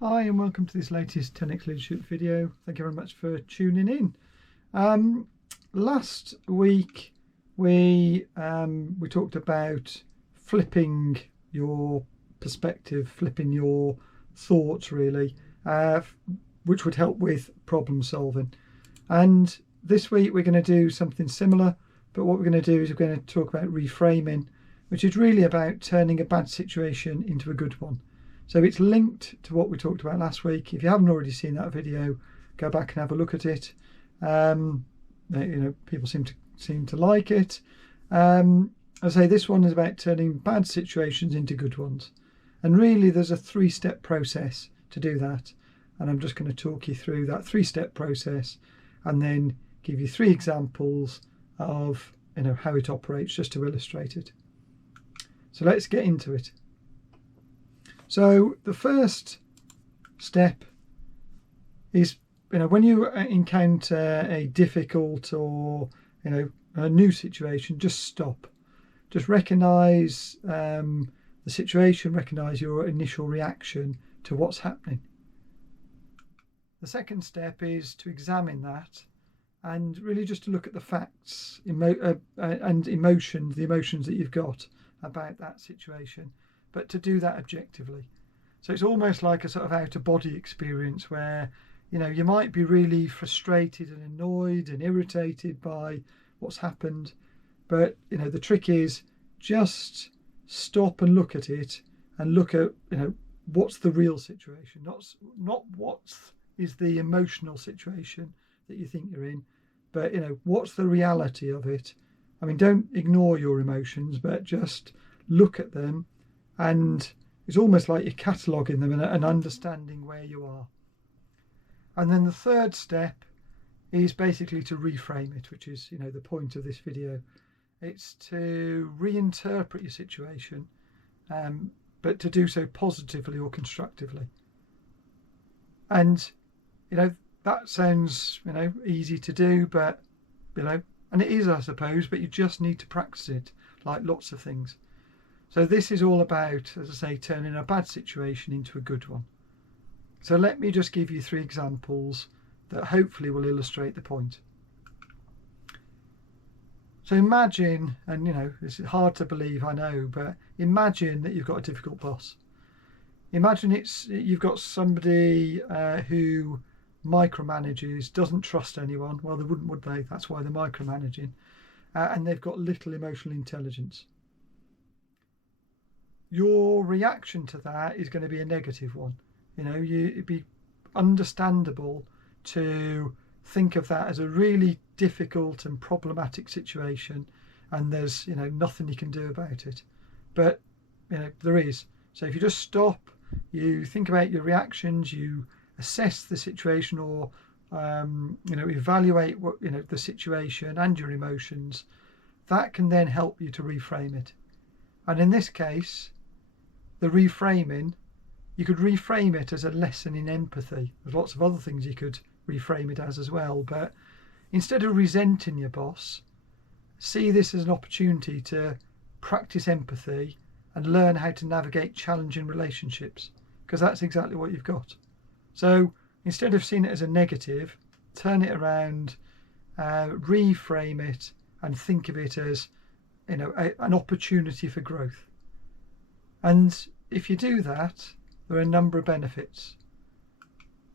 Hi and welcome to this latest 10x Leadership video. Thank you very much for tuning in. Last week we talked about flipping your perspective, flipping your thoughts really, which would help with problem solving. And this week we're going to do something similar, but what we're going to do is we're going to talk about reframing, which is really about turning a bad situation into a good one. So it's linked to what we talked about last week. If you haven't already seen that video, go back and have a look at it. People seem to like it. I say this one is about turning bad situations into good ones, and really there's a three-step process to do that. And I'm just going to talk you through that three-step process, and then give you three examples of how it operates, just to illustrate it. So let's get into it. So the first step is, when you encounter a difficult or a new situation, just stop. Just recognise the situation, recognise your initial reaction to what's happening. The second step is to examine that and really just to look at the facts and emotions, the emotions that you've got about that situation, but to do that objectively. So it's almost like a sort of out-of-body experience where you might be really frustrated and annoyed and irritated by what's happened, but the trick is just stop and look at it, and look at what's the real situation, not what is the emotional situation that you think you're in, but what's the reality of it. I mean, don't ignore your emotions, but just look at them, and it's almost like you're cataloguing them and understanding where you are. And then the third step is basically to reframe it, which is the point of this video. It's to reinterpret your situation, but to do so positively or constructively. And that sounds easy to do, but and it is, I suppose, but you just need to practice it, like lots of things. So this is all about, as I say, turning a bad situation into a good one. So let me just give you three examples that hopefully will illustrate the point. So imagine, and this is hard to believe, I know, but imagine that you've got a difficult boss. Imagine you've got somebody who micromanages, doesn't trust anyone. Well, they wouldn't, would they? That's why they're micromanaging. And they've got little emotional intelligence. Your reaction to that is going to be a negative one. It'd be understandable to think of that as a really difficult and problematic situation, and there's nothing you can do about it. But there is. So if you just stop, you think about your reactions, you assess the situation, or evaluate what the situation and your emotions, that can then help you to reframe it. And in this case, the reframing, you could reframe it as a lesson in empathy. There's lots of other things you could reframe it as well, but instead of resenting your boss, see this as an opportunity to practice empathy and learn how to navigate challenging relationships, because that's exactly what you've got. So instead of seeing it as a negative, turn it around, reframe it, and think of it as an opportunity for growth. And if you do that, there are a number of benefits.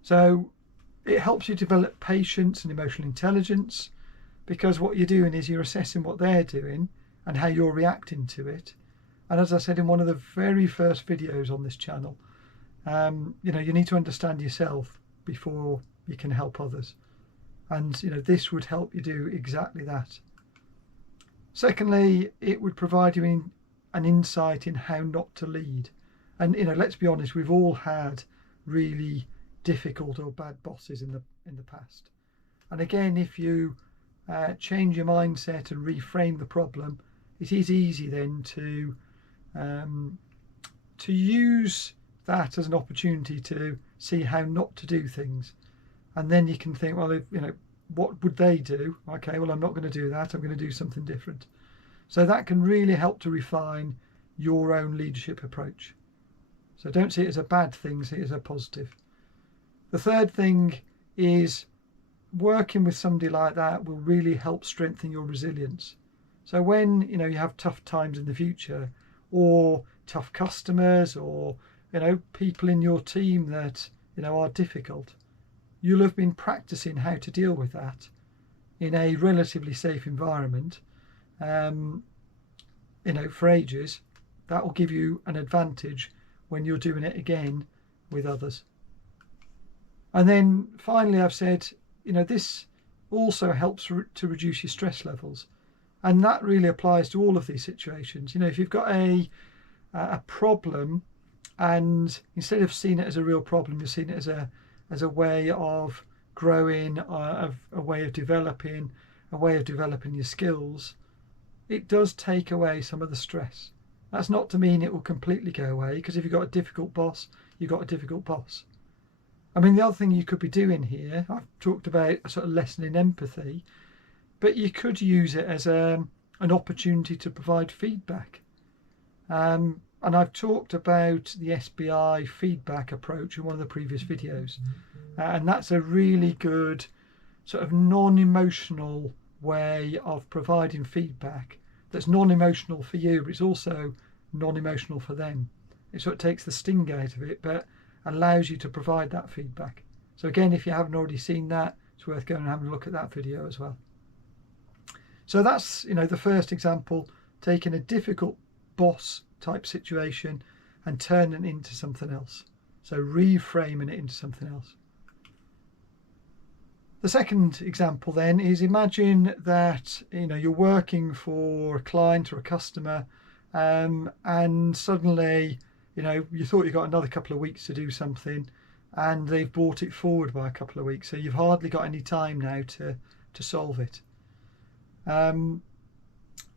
So it helps you develop patience and emotional intelligence, because what you're doing is you're assessing what they're doing and how you're reacting to it. And as I said in one of the very first videos on this channel, you need to understand yourself before you can help others. And this would help you do exactly that. Secondly, it would provide you an insight in how not to lead. And let's be honest, we've all had really difficult or bad bosses in the past. And again, if you change your mindset and reframe the problem, it is easy then to use that as an opportunity to see how not to do things. And then you can think, well, what would they do? Okay, well, I'm not going to do that. I'm going to do something different. So that can really help to refine your own leadership approach. So don't see it as a bad thing, see it as a positive. The third thing is working with somebody like that will really help strengthen your resilience. So when you have tough times in the future, or tough customers, or people in your team that are difficult, you'll have been practicing how to deal with that in a relatively safe environment for ages. That will give you an advantage when you're doing it again with others. And then finally, I've said this also helps to reduce your stress levels, and that really applies to all of these situations. If you've got a problem, and instead of seeing it as a real problem, you're seeing it as a way of growing, a way of developing your skills, it does take away some of the stress. That's not to mean it will completely go away, because if you've got a difficult boss, you've got a difficult boss. I mean, the other thing you could be doing here, I've talked about a sort of lesson in empathy, but you could use it as an opportunity to provide feedback. And I've talked about the SBI feedback approach in one of the previous videos. And that's a really good sort of non-emotional way of providing feedback that's non-emotional for you, but it's also non-emotional for them. It sort of takes the sting out of it, but allows you to provide that feedback. So again, if you haven't already seen that, it's worth going and having a look at that video as well. So that's the first example, taking a difficult boss type situation and turning it into something else. So reframing it into something else. The second example then is, imagine that you're working for a client or a customer, and suddenly you thought you got another couple of weeks to do something, and they've brought it forward by a couple of weeks, so you've hardly got any time now to solve it.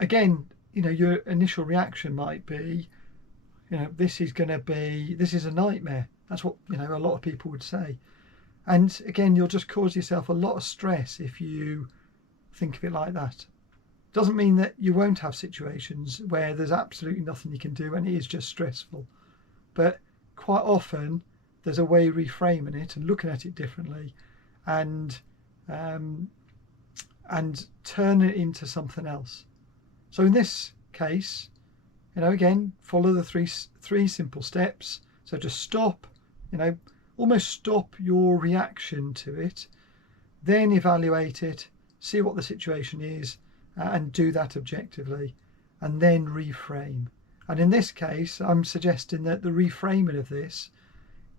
Again, your initial reaction might be, this is a nightmare. That's what a lot of people would say. And again, you'll just cause yourself a lot of stress if you think of it like that. Doesn't mean that you won't have situations where there's absolutely nothing you can do and it is just stressful. But quite often there's a way of reframing it and looking at it differently, and turn it into something else. So in this case, again, follow the three simple steps. So just stop, almost stop your reaction to it, then evaluate it, see what the situation is, and do that objectively, and then reframe. And in this case, I'm suggesting that the reframing of this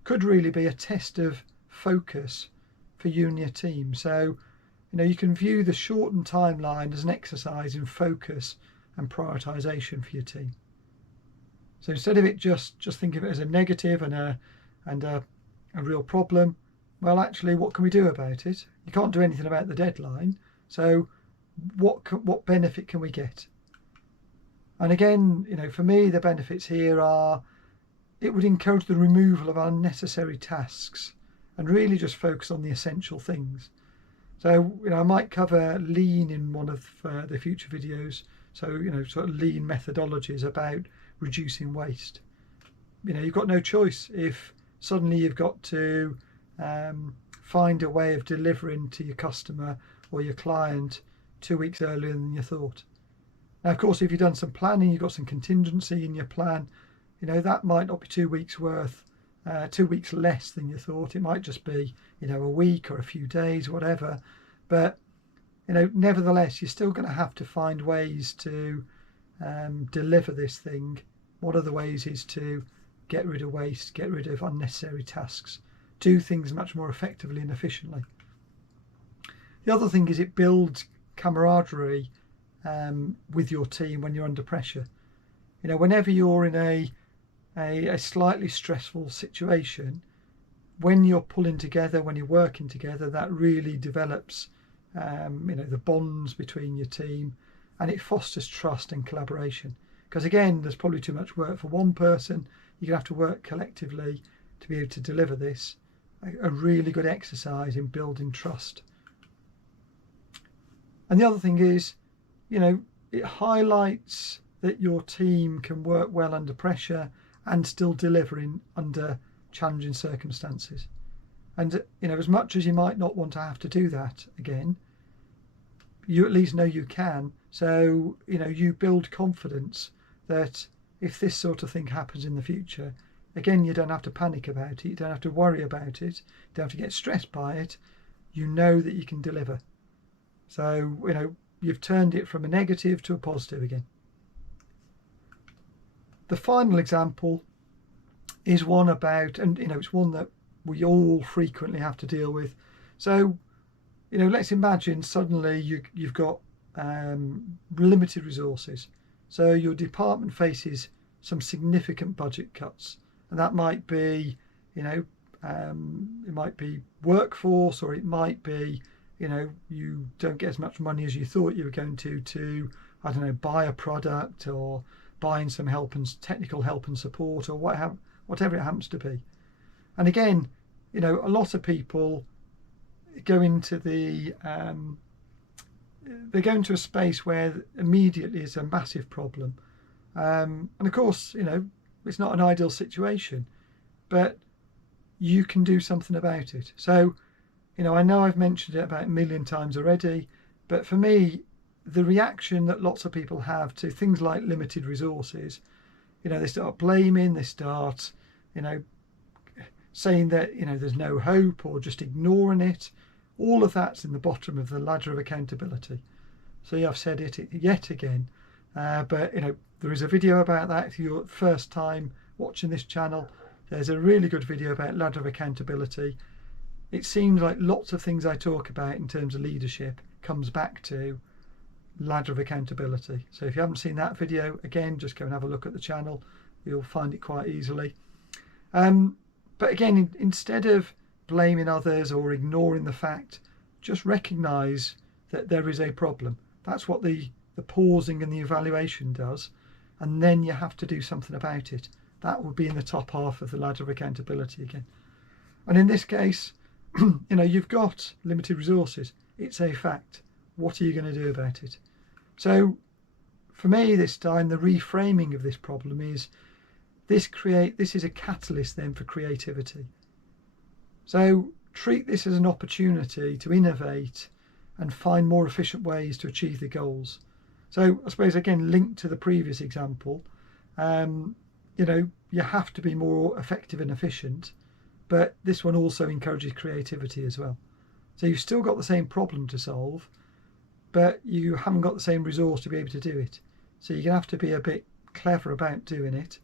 could really be a test of focus for you and your team. So you can view the shortened timeline as an exercise in focus and prioritization for your team. So instead of it just think of it as a negative and a real problem, well, actually, what can we do about it? You can't do anything about the deadline, so what benefit can we get? And again, for me, the benefits here are, it would encourage the removal of unnecessary tasks and really just focus on the essential things. So I might cover lean in one of the future videos. So sort of lean methodologies about reducing waste. You've got no choice if suddenly you've got to find a way of delivering to your customer or your client 2 weeks earlier than you thought. Now, of course, if you've done some planning, you've got some contingency in your plan, that might not be 2 weeks worth, 2 weeks less than you thought. It might just be, a week or a few days, whatever. But, nevertheless, you're still going to have to find ways to deliver this thing. One of the ways is to get rid of waste, get rid of unnecessary tasks, do things much more effectively and efficiently. The other thing is it builds camaraderie with your team when you're under pressure. Whenever you're in a slightly stressful situation, when you're pulling together, when you're working together, that really develops the bonds between your team, and it fosters trust and collaboration. Because again, there's probably too much work for one person. You're going to have to work collectively to be able to deliver this. A really good exercise in building trust. And the other thing is, it highlights that your team can work well under pressure and still delivering under challenging circumstances. And as much as you might not want to have to do that again, you at least know you can. So you build confidence that if this sort of thing happens in the future, again, you don't have to panic about it, you don't have to worry about it, you don't have to get stressed by it. You know that you can deliver. So you've turned it from a negative to a positive again. The final example is one about, and it's one that we all frequently have to deal with. So let's imagine suddenly you've got limited resources. So your department faces some significant budget cuts, and that might be it might be workforce, or it might be you don't get as much money as you thought you were going to I don't know, buy a product, or buying some technical help and support, or whatever it happens to be. And again, a lot of people go into they go into a space where immediately is a massive problem, and of course it's not an ideal situation, but you can do something about it. So I know I've mentioned it about a million times already, but for me, the reaction that lots of people have to things like limited resources, they start blaming, they start saying that there's no hope, or just ignoring it. All of that's in the bottom of the ladder of accountability. So I've said it yet again, but there is a video about that. If you're first time watching this channel, there's a really good video about ladder of accountability. It seems like lots of things I talk about in terms of leadership comes back to ladder of accountability. So if you haven't seen that video, again, just go and have a look at the channel. You'll find it quite easily. But again, instead of blaming others or ignoring the fact, just recognize that there is a problem. That's what the pausing and the evaluation does, and then you have to do something about it. That would be in the top half of the ladder of accountability again. And in this case, you've got limited resources. It's a fact. What are you going to do about it? So for me this time, the reframing of this problem is this is a catalyst then for creativity. So treat this as an opportunity to innovate and find more efficient ways to achieve the goals. So I suppose again, linked to the previous example, you have to be more effective and efficient, but this one also encourages creativity as well. So you've still got the same problem to solve, but you haven't got the same resource to be able to do it. So you're going to have to be a bit clever about doing it.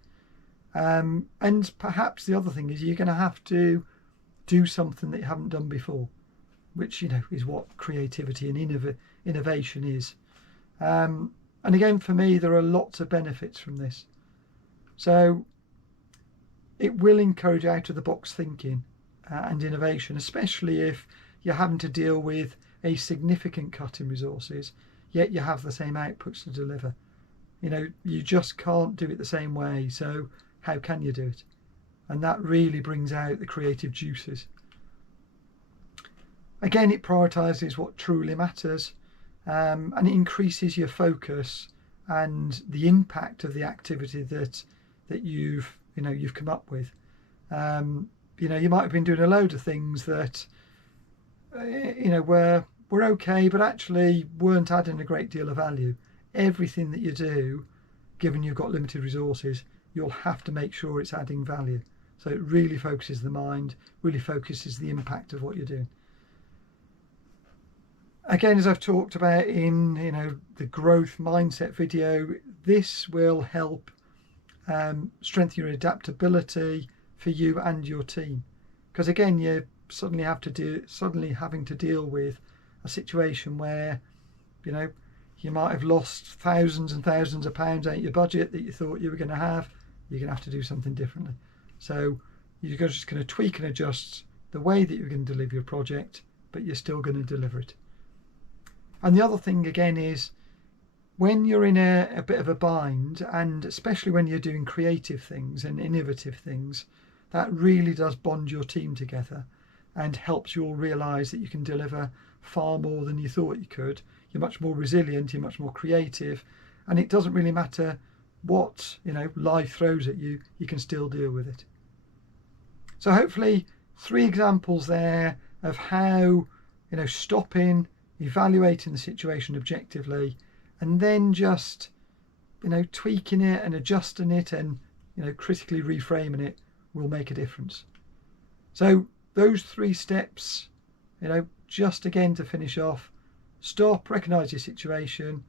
And perhaps the other thing is you're going to have to do something that you haven't done before, which is what creativity and innovation is. And again, for me, there are lots of benefits from this. So it will encourage out of the box thinking and innovation, especially if you're having to deal with a significant cut in resources, yet you have the same outputs to deliver. You just can't do it the same way, so how can you do it? And that really brings out the creative juices. Again, it prioritises what truly matters, and it increases your focus and the impact of the activity that you've come up with. You might have been doing a load of things that were okay, but actually weren't adding a great deal of value. Everything that you do, given you've got limited resources, you'll have to make sure it's adding value. So it really focuses the mind, really focuses the impact of what you're doing. Again, as I've talked about in the growth mindset video, this will help strengthen your adaptability for you and your team. Because again, you're suddenly having to deal with a situation where you might have lost thousands and thousands of pounds out of your budget that you thought you were going to have. You're going to have to do something differently. So you're just going to tweak and adjust the way that you're going to deliver your project, but you're still going to deliver it. And the other thing again is, when you're in a bit of a bind, and especially when you're doing creative things and innovative things, that really does bond your team together and helps you all realise that you can deliver far more than you thought you could. You're much more resilient, you're much more creative, and it doesn't really matter what life throws at you, you can still deal with it. So hopefully 3 examples there of how stopping, evaluating the situation objectively, and then just tweaking it and adjusting it and critically reframing it will make a difference. So those 3 steps, just again to finish off: stop, recognise your situation,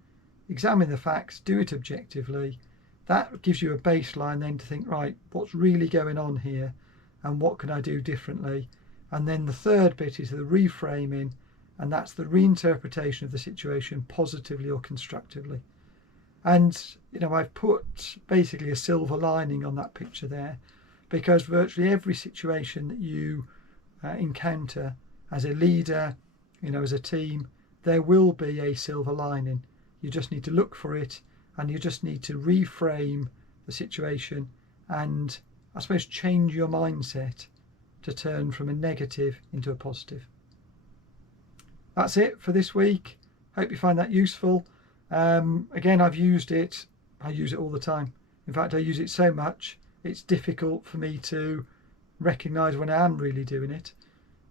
examine the facts, do it objectively. That gives you a baseline then to think, right, what's really going on here and what can I do differently? And then the third bit is the reframing, and that's the reinterpretation of the situation positively or constructively. And I've put basically a silver lining on that picture there, because virtually every situation that you encounter as a leader, as a team, there will be a silver lining. You just need to look for it, and you just need to reframe the situation and, I suppose, change your mindset to turn from a negative into a positive. That's it for this week. Hope you find that useful. Again, I've used it. I use it all the time. In fact, I use it so much it's difficult for me to recognise when I am really doing it.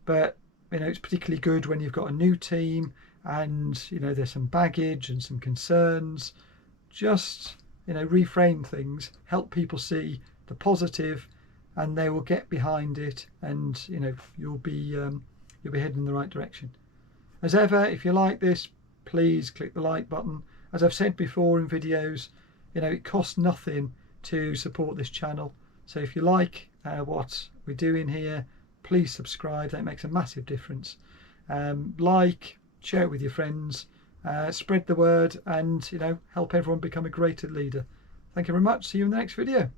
But it's particularly good when you've got a new team and there's some baggage and some concerns. Just reframe things, help people see the positive, and they will get behind it, and you'll be heading in the right direction. As ever, if you like this, please click the like button. As I've said before in videos, it costs nothing to support this channel. So if you like what we're doing here, please subscribe. That makes a massive difference. Share it with your friends, spread the word, and help everyone become a greater leader. Thank you very much. See you in the next video.